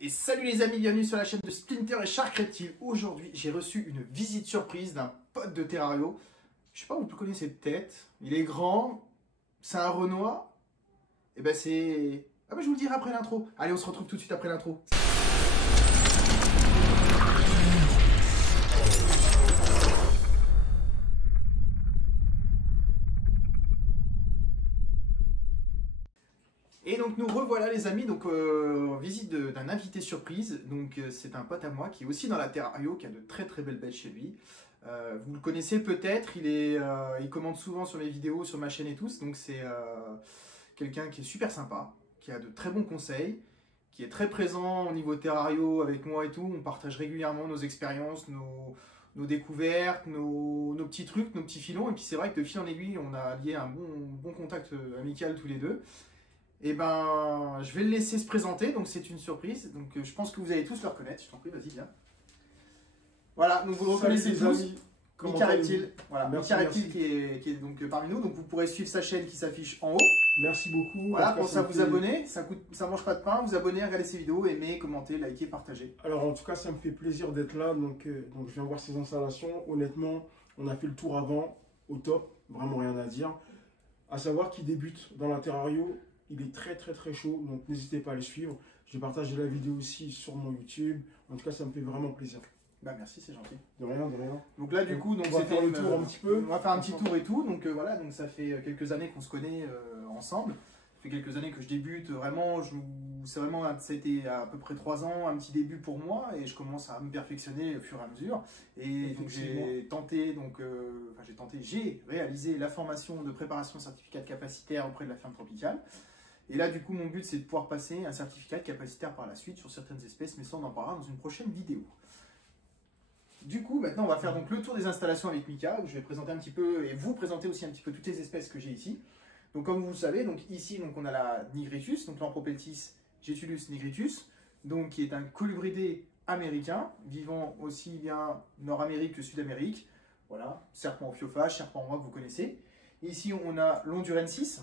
Et salut les amis, bienvenue sur la chaîne de Splinter et Shark Reptile. Aujourd'hui, j'ai reçu une visite surprise d'un pote de Terrario. Je sais pas, vous le connaissez peut-être. Il est grand, c'est un Renoir. Et ben c'est... Ah ben je vous le dirai après l'intro. Allez, on se retrouve tout de suite après l'intro. Et donc nous revoilà les amis, donc visite d'un invité surprise. Donc c'est un pote à moi qui est aussi dans la Terrario, qui a de très très belles bêtes chez lui. Vous le connaissez peut-être, il commente souvent sur mes vidéos, sur ma chaîne et tout. Donc c'est quelqu'un qui est super sympa, qui a de très bons conseils, qui est très présent au niveau Terrario avec moi et tout. On partage régulièrement nos expériences, nos découvertes, nos petits trucs, nos petits filons. Et puis c'est vrai que de fil en aiguille, on a lié un bon contact amical tous les deux. Et ben, je vais le laisser se présenter, donc c'est une surprise. Donc je pense que vous allez tous le reconnaître. Je t'en prie, vas-y, viens. Voilà, donc vous le reconnaissez tous. Mika Reptile, voilà, Mika Reptile qui est donc parmi nous. Donc vous pourrez suivre sa chaîne qui s'affiche en haut. Merci beaucoup. Voilà, pensez à vous abonner. Ça mange pas de pain. Vous abonner, regarder ses vidéos, aimer, commenter, liker, partager. Alors en tout cas, ça me fait plaisir d'être là. Donc je viens voir ces installations. Honnêtement, on a fait le tour avant, au top. Vraiment rien à dire. À savoir qu'il débute dans la Terrario. Il est très chaud, donc n'hésitez pas à le suivre. Je vais partager la vidéo aussi sur mon YouTube. En tout cas, ça me fait vraiment plaisir. Bah merci, c'est gentil. De rien, de rien. Donc là, du coup, on va faire le tour un petit peu. On va faire un petit tour et tout. Donc voilà, donc ça fait quelques années qu'on se connaît ensemble. Ça fait quelques années que je débute vraiment. Ça a été à peu près 3 ans, un petit début pour moi, et je commence à me perfectionner au fur et à mesure. Et donc j'ai réalisé la formation de préparation certificat de capacitaire auprès de la ferme tropicale. Et là, du coup, mon but, c'est de pouvoir passer un certificat de capacitaire par la suite sur certaines espèces, mais ça, on en parlera dans une prochaine vidéo. Du coup, maintenant, on va faire donc le tour des installations avec Mika, où je vais présenter un petit peu, et vous présenter aussi un petit peu toutes les espèces que j'ai ici. Donc, comme vous le savez, donc ici, donc, on a la Nigritus, donc l'Anthropeltis getulus nigritus, donc, qui est un colubridé américain, vivant aussi bien Nord-Amérique que Sud-Amérique. Voilà, serpent ophiophage, serpent roi que vous connaissez. Ici, on a l'Hondurensis,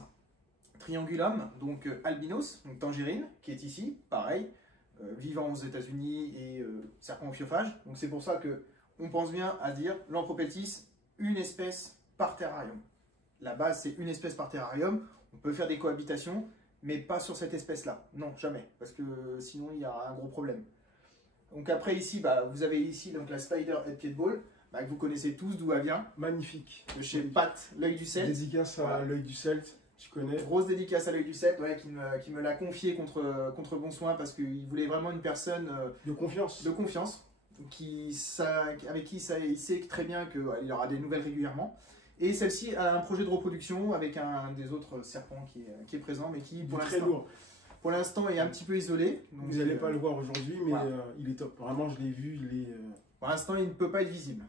Triangulum, donc albinos, donc tangerine, qui est ici, pareil, vivant aux États-Unis et serpent ophiophage. Donc c'est pour ça que on pense bien à dire l'Anthropeltis, une espèce par terrarium. La base, c'est une espèce par terrarium. On peut faire des cohabitations, mais pas sur cette espèce-là. Non, jamais, parce que sinon il y a un gros problème. Donc après ici, vous avez ici donc la Spider Head Piedball, que vous connaissez tous d'où elle vient. Magnifique. De chez Pat, l'œil du Celte. Dédicace à l'œil du Celte. Tu connais. Grosse dédicace à l'œil du Celte, ouais, qui me l'a confié contre bon soin parce qu'il voulait vraiment une personne de confiance. Avec qui il sait très bien qu'il aura des nouvelles régulièrement. Et celle-ci a un projet de reproduction avec un des autres serpents qui est présent, mais qui pour l'instant est un petit peu isolé. Donc, vous n'allez pas le voir aujourd'hui, mais voilà. Il est top. Vraiment, je l'ai vu. Pour l'instant, il ne peut pas être visible.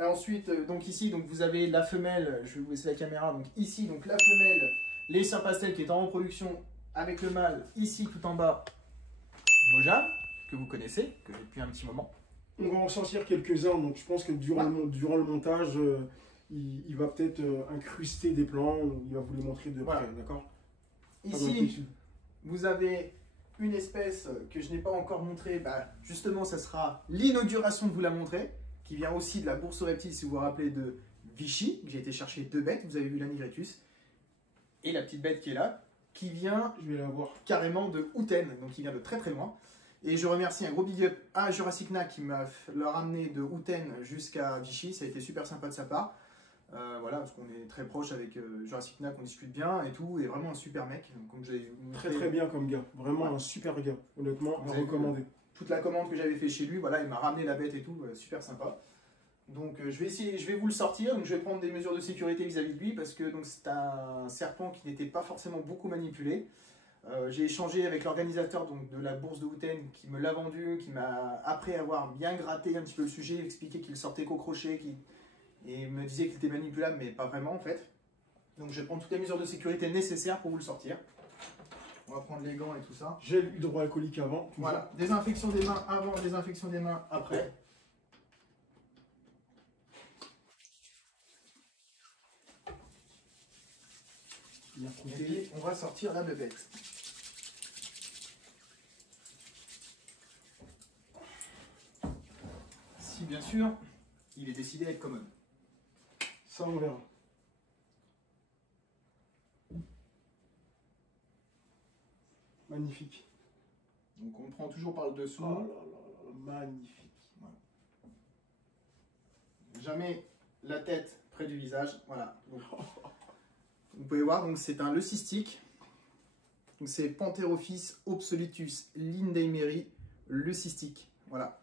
Ensuite, donc ici, donc vous avez la femelle, je vais vous laisser la caméra, donc ici, donc la femelle, les sœurs pastel qui est en reproduction avec le mâle, ici tout en bas, Moja, que vous connaissez, que j'ai depuis un petit moment. On va en sortir quelques-uns, donc je pense que durant le montage, il va peut-être incruster des plans, il va vous les montrer de près, d'accord? Ici, vous avez une espèce que je n'ai pas encore montrée, justement, ça sera l'inauguration de vous la montrer, qui vient aussi de la bourse aux reptiles, si vous vous rappelez, de Vichy, que j'ai été chercher 2 bêtes, vous avez vu la Nigritus, et la petite bête qui est là, qui vient je vais la voir carrément de Houten, donc qui vient de très loin. Et je remercie un gros big up à Jurassic Knack qui m'a ramené de Houten jusqu'à Vichy, ça a été super sympa de sa part. Voilà, parce qu'on est très proche avec Jurassic Knack, on discute bien et tout, et vraiment un super mec. Donc, comme très bien comme gars, vraiment un super gars, honnêtement, à recommander. Toute la commande que j'avais fait chez lui, voilà, il m'a ramené la bête et tout, super sympa. Donc je vais vous le sortir, donc je vais prendre des mesures de sécurité vis-à-vis de lui parce que c'est un serpent qui n'était pas forcément beaucoup manipulé. J'ai échangé avec l'organisateur de la bourse de Houten qui me l'a vendu, qui m'a, après avoir bien gratté un petit peu le sujet, expliqué qu'il sortait qu'au crochet, et me disait qu'il était manipulable, mais pas vraiment en fait. Donc je vais prendre toutes les mesures de sécurité nécessaires pour vous le sortir. On va prendre les gants et tout ça. Gel hydroalcoolique avant. Voilà, désinfection des mains avant, désinfection des mains après. Et puis, on va sortir la bébête. bien sûr, il est décidé à être commode. Ça, on verra. Magnifique. Donc on le prend toujours par le dessous. Oh là là, magnifique. Voilà. Jamais la tête près du visage. Voilà. Donc, vous pouvez voir, donc c'est un leucistique. Donc c'est Pantherophis obsoletus lindeimeri leucistique. Voilà.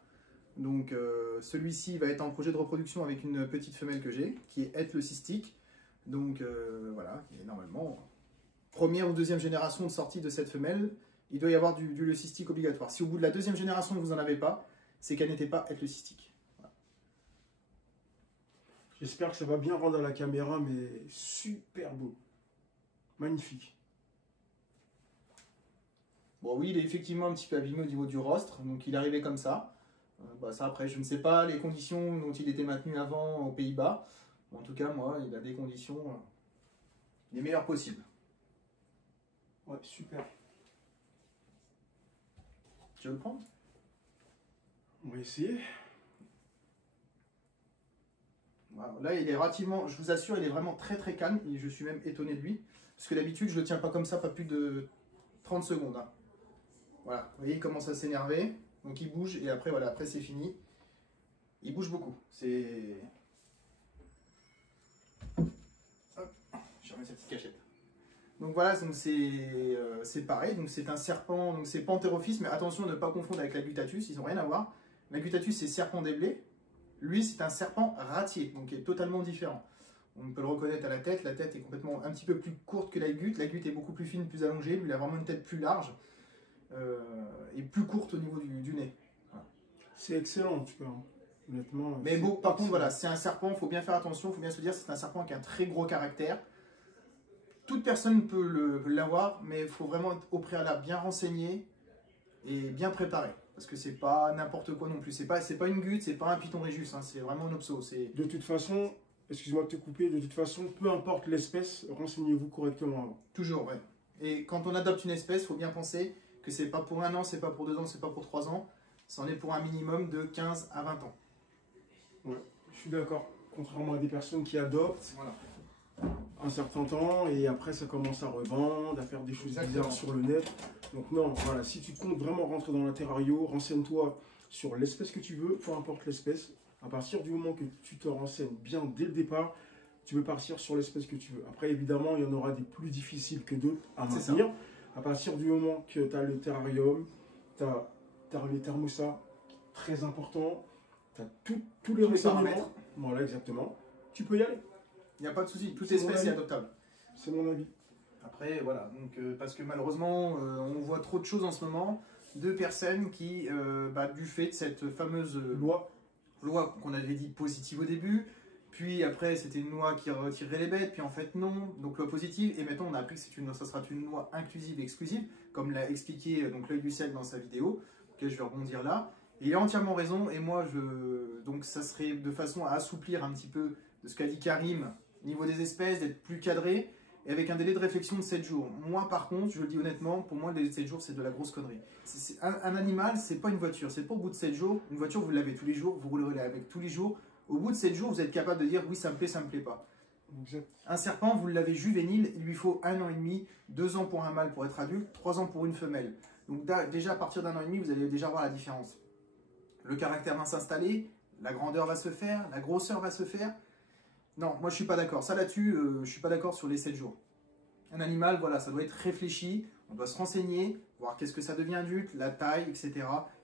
Donc celui-ci va être en projet de reproduction avec une petite femelle que j'ai, qui est leucistique. Donc voilà, et normalement, première ou deuxième génération de sortie de cette femelle, il doit y avoir du leucistique obligatoire. Si au bout de la deuxième génération vous n'en avez pas, c'est qu'elle n'était pas leucistique. Voilà. J'espère que ça va bien rendre à la caméra, mais super beau. Magnifique. Bon oui, il est effectivement un petit peu abîmé au niveau du rostre, donc il est arrivé comme ça. Ça après, je ne sais pas les conditions dont il était maintenu avant aux Pays-Bas. En tout cas, moi, il a des conditions les meilleures possibles. Ouais, super. Tu veux le prendre? On va essayer. Voilà. Là, il est relativement, je vous assure, il est vraiment très très calme. Et je suis même étonné de lui. Parce que d'habitude, je ne le tiens pas comme ça, pas plus de 30 secondes. Hein. Voilà, vous voyez, il commence à s'énerver. Donc il bouge et après, voilà, après c'est fini. Il bouge beaucoup. C'est... Hop, je remets cette petite cachette. Donc voilà, c'est pareil. Donc c'est un serpent, donc c'est Pantherophis, mais attention de ne pas confondre avec l'Agutatus, ils n'ont rien à voir. L'Agutatus, c'est serpent des blés. Lui, c'est un serpent ratier, donc qui est totalement différent. On peut le reconnaître à la tête est complètement un petit peu plus courte que l'agute. L'agute est beaucoup plus fine, plus allongée. Lui, il a vraiment une tête plus large et plus courte au niveau du nez. Voilà. C'est excellent en tout cas. Honnêtement. Mais bon, par contre, voilà, c'est un serpent, il faut bien faire attention, il faut bien se dire, c'est un serpent qui a un très gros caractère. Toute personne peut l'avoir, mais il faut vraiment être au préalable bien renseigné et bien préparé. Parce que c'est pas n'importe quoi non plus. C'est pas une gute, c'est pas un python régus, hein, c'est vraiment un opso. De toute façon, excuse-moi de te couper, de toute façon, peu importe l'espèce, renseignez-vous correctement avant. Toujours, ouais. Et quand on adopte une espèce, il faut bien penser que c'est pas pour 1 an, c'est pas pour 2 ans, c'est pas pour 3 ans. C'en est pour un minimum de 15 à 20 ans. Ouais, je suis d'accord. Contrairement à des personnes qui adoptent Voilà. un certain temps et après ça commence à revendre, à faire des choses Exactement. bizarres sur le net. Donc non, voilà, si tu comptes vraiment rentrer dans l'interrario, renseigne-toi sur l'espèce que tu veux, peu importe l'espèce. À partir du moment que tu te renseignes bien dès le départ, tu peux partir sur l'espèce que tu veux. Après, évidemment, il y en aura des plus difficiles que d'autres à maintenir. À partir du moment que tu as le terrarium, tu as les thermostats, très important, tu as tous les renseignements. Voilà, exactement. Tu peux y aller. Il n'y a pas de souci, toute espèce est adoptable. C'est mon avis. Après, voilà, donc, parce que malheureusement, on voit trop de choses en ce moment, de personnes qui, du fait de cette fameuse loi qu'on avait dit positive au début, puis après c'était une loi qui retirerait les bêtes, puis en fait non, donc loi positive, et maintenant on a appris que ça sera une loi inclusive et exclusive, comme l'a expliqué donc l'œil du ciel dans sa vidéo, auquel je vais rebondir là. Et il a entièrement raison, et moi, donc ça serait de façon à assouplir un petit peu de ce qu'a dit Karim, au niveau des espèces, d'être plus cadré, et avec un délai de réflexion de 7 jours. Moi, par contre, je le dis honnêtement, pour moi, le délai de 7 jours, c'est de la grosse connerie. Un animal, c'est pas une voiture. C'est pas au bout de 7 jours. Une voiture, vous l'avez tous les jours, vous roulerez avec tous les jours. Au bout de 7 jours, vous êtes capable de dire oui, ça me plaît pas. Exact. Un serpent, vous l'avez juvénile, il lui faut 1 an et demi, 2 ans pour un mâle pour être adulte, 3 ans pour une femelle. Donc déjà, à partir d'1 an et demi, vous allez déjà voir la différence. Le caractère va s'installer, la grandeur va se faire, la grosseur va se faire. Non, moi je suis pas d'accord. Ça là-dessus, je suis pas d'accord sur les 7 jours. Un animal, voilà, ça doit être réfléchi, on doit se renseigner, voir qu'est-ce que ça devient adulte, la taille, etc.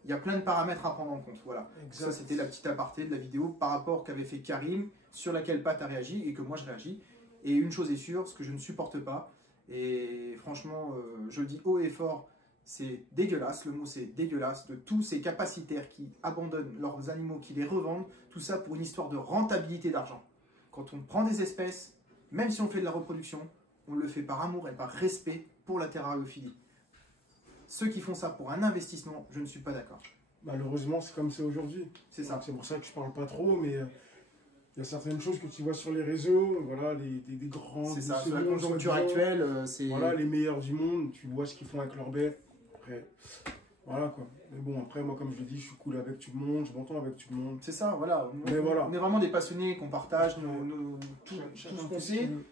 Il y a plein de paramètres à prendre en compte. Voilà. Ça, c'était la petite aparté de la vidéo par rapport qu'avait fait Karim, sur laquelle Pat a réagi et que moi je réagis. Et une chose est sûre, ce que je ne supporte pas, et franchement, je le dis haut et fort, c'est dégueulasse, le mot c'est dégueulasse, de tous ces capacitaires qui abandonnent leurs animaux, qui les revendent, tout ça pour une histoire de rentabilité d'argent. Quand on prend des espèces, même si on fait de la reproduction, on le fait par amour et par respect pour la terrariophilie. Ceux qui font ça pour un investissement, je ne suis pas d'accord. Malheureusement, c'est comme c'est aujourd'hui. C'est ça. C'est pour ça que je parle pas trop, mais il y a certaines choses que tu vois sur les réseaux, voilà, des grands... C'est ça, sur la conjoncture actuelle, c'est... Voilà, les meilleurs du monde, tu vois ce qu'ils font avec leurs bêtes. Après, Voilà quoi. Mais bon, après, moi, comme je l'ai dit, je suis cool avec tout le monde, je m'entends avec tout le monde. C'est ça, voilà. Mais voilà. On est vraiment des passionnés, qu'on partage tout Chacun ce qu'on fait ce sait. qu'il veut.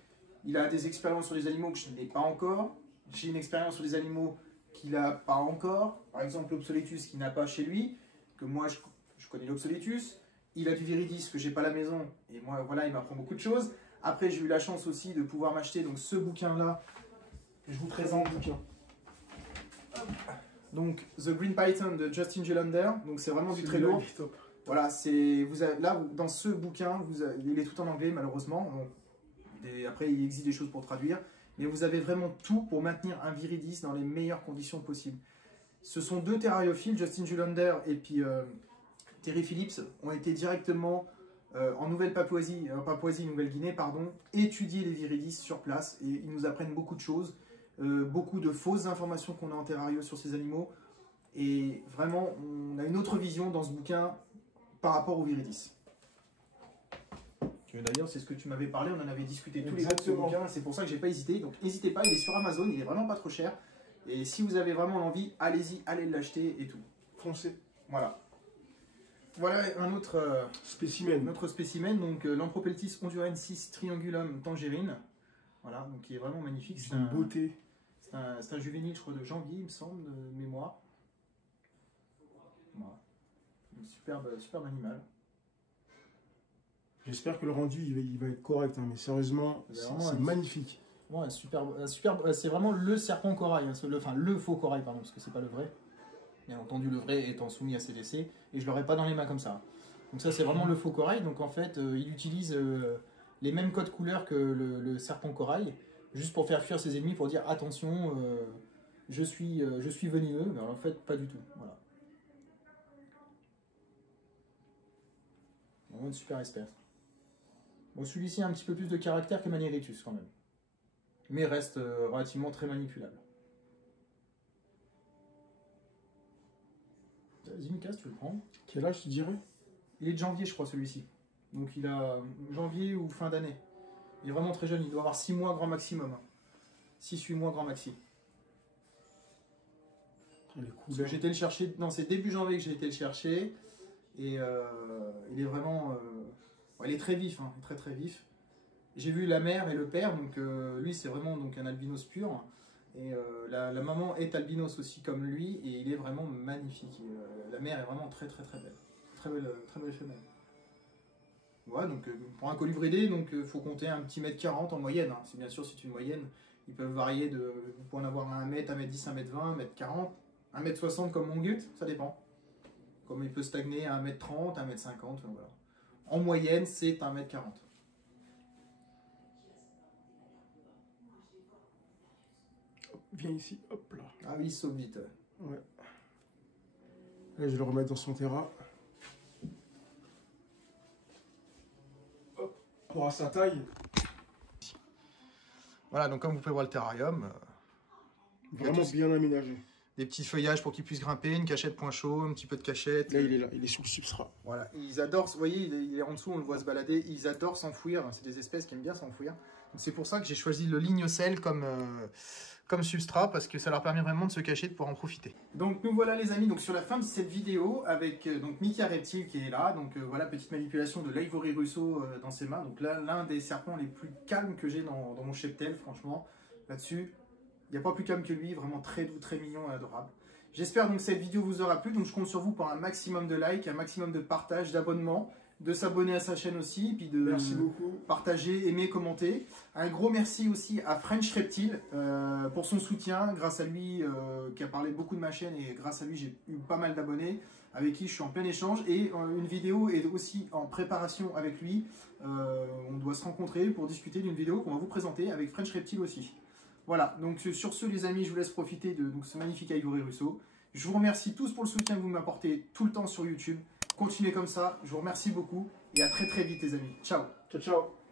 Il a des expériences sur les animaux que je n'ai pas encore. J'ai une expérience sur les animaux qu'il n'a pas encore. Par exemple, l'Obsoletus qu'il n'a pas chez lui, que moi je connais l'Obsoletus. Il a du Viridis que j'ai pas à la maison. Et moi, voilà, il m'apprend beaucoup de choses. Après, j'ai eu la chance aussi de pouvoir m'acheter donc ce bouquin-là que je vous présente. Donc, The Green Python de Justin Julander. Donc, c'est vraiment du très lourd. Top. Voilà, dans ce bouquin, il est tout en anglais malheureusement. Donc, après, il existe des choses pour traduire. Mais vous avez vraiment tout pour maintenir un Viridis dans les meilleures conditions possibles. Ce sont deux terrariophiles, Justin Julander et puis Terry Phillips, ont été directement en Papouasie, Nouvelle-Guinée, pardon, étudier les Viridis sur place. Et ils nous apprennent beaucoup de choses, beaucoup de fausses informations qu'on a en terrario sur ces animaux. Et vraiment, on a une autre vision dans ce bouquin par rapport aux Viridis. D'ailleurs, c'est ce que tu m'avais parlé, on en avait discuté tous les deux de ce bouquin, c'est pour ça que j'ai pas hésité. Donc n'hésitez pas, il est sur Amazon, il est vraiment pas trop cher. Et si vous avez vraiment l'envie, allez-y, allez l'acheter et tout. Foncez. Voilà. Voilà un autre spécimen, donc l'Ampropeltis hondurensis triangulum tangerine. Voilà, donc qui est vraiment magnifique. C'est une beauté. C'est un juvénile, je crois, de janvier, il me semble, de mémoire. Voilà. Un superbe animal. J'espère que le rendu il va être correct, hein, mais sérieusement, c'est magnifique. Ouais, c'est vraiment le serpent corail, hein, le faux corail, pardon, parce que c'est pas le vrai. Bien entendu, le vrai étant soumis à CDC, et je l'aurai pas dans les mains comme ça. Donc ça, c'est vraiment le faux corail. Donc en fait, il utilise les mêmes codes couleurs que le serpent corail, juste pour faire fuir ses ennemis, pour dire attention, je suis venimeux, mais en fait, pas du tout. Voilà. Vraiment une super espèce. Bon, celui-ci a un petit peu plus de caractère que Manieritus quand même. Mais reste relativement très manipulable. Vas-y Mika, si tu le prends. Quel âge tu dirais? Il est de janvier je crois celui-ci. Donc il a janvier ou fin d'année. Il est vraiment très jeune, il doit avoir 6 mois grand maximum. 6-8 mois grand maxi. J'ai été le chercher, non c'est début janvier que j'ai été le chercher. Et il est vraiment... il est très vif, hein, très très vif. J'ai vu la mère et le père, donc lui c'est vraiment donc, un albinos pur. Et la maman est albinos aussi comme lui, et il est vraiment magnifique. La mère est vraiment très très très belle. Très belle femelle. Voilà, donc pour un colibridé, donc faut compter un petit 1m40 en moyenne. Hein. C'est bien sûr c'est une moyenne. Ils peuvent varier de. Vous pouvez en avoir un 1m, 1m10, 1m20, 1m40, 1m60 comme mon gut, ça dépend. Comme il peut stagner à 1m30, 1m50, voilà. En moyenne, c'est 1m40. Viens ici, hop là. Ah oui, il saute vite. Ouais. Là, je vais le remettre dans son terrain. Hop. Pour à sa taille. Voilà, donc comme vous pouvez voir le terrarium. Vraiment bien aménagé. Des petits feuillages pour qu'ils puissent grimper, une cachette point chaud, un petit peu de cachette. Là, il est là, il est sous le substrat. Voilà, ils adorent, vous voyez, il est en dessous, on le voit se balader, ils adorent s'enfouir, c'est des espèces qui aiment bien s'enfouir. C'est pour ça que j'ai choisi le lignocell comme substrat, parce que ça leur permet vraiment de se cacher, de pouvoir en profiter. Donc nous voilà les amis, donc sur la fin de cette vidéo, avec donc Mika Reptile qui est là, donc voilà, petite manipulation de l'Ivory Russo dans ses mains. Donc là, l'un des serpents les plus calmes que j'ai dans mon cheptel, franchement, là-dessus. Il n'y a pas plus calme que lui, vraiment très doux, très mignon et adorable. J'espère donc que cette vidéo vous aura plu, donc je compte sur vous pour un maximum de likes, un maximum de partage, d'abonnement, de s'abonner à sa chaîne aussi, puis de merci beaucoup. Partager, aimer, commenter. Un gros merci aussi à French Reptile pour son soutien, grâce à lui qui a parlé beaucoup de ma chaîne et grâce à lui j'ai eu pas mal d'abonnés avec qui je suis en plein échange et une vidéo est aussi en préparation avec lui. On doit se rencontrer pour discuter d'une vidéo qu'on va vous présenter avec French Reptile aussi. Voilà, donc sur ce les amis, je vous laisse profiter de ce magnifique Ivory Russo. Je vous remercie tous pour le soutien que vous m'apportez tout le temps sur YouTube. Continuez comme ça, je vous remercie beaucoup et à très très vite les amis. Ciao. Ciao, ciao.